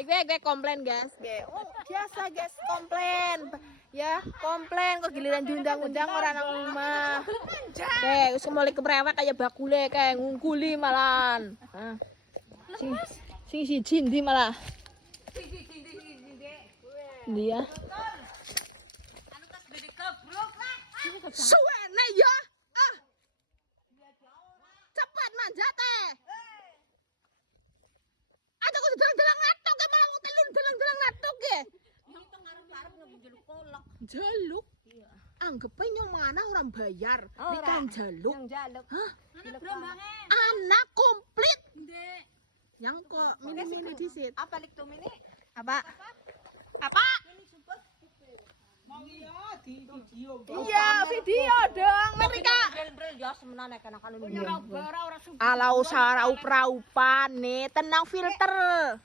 Gue komplain guys, oh, biasa guys komplain, ya komplain kok giliran diundang-undang orang nang rumah. Wis mulai keprewek kayak bakule kayak ngungkuli malan. Sing siji ndi malah. Ndi ya? Suwene ya. Ah. Cepat manjat teh. Ada kok delang-delang natok ke malah wong telun delang-delang natok ke. Ini tuh ngarep-ngarep njaluk kolak. Jaluk. Iya. Anggep nyong mana orang bayar. Ini kan jaluk. Yang jaluk. Hah? Anak brombange. Anak komplit. Ndek. Yang kok mini-mini disit. Apa lik tuh ini? Apa? Apa? Mang iya di video. Iya, video dong. Mereka. Brel ya semenan nek anak anu. Alau sarau praupan nih, tenang filter.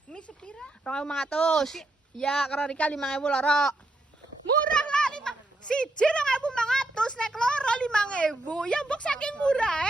Mi sepira? 2.500. Ya, karena Rika 5.000 loro. Murah lah 5. Siji 2.500 nek loro 5.000. Ya mbok saking murah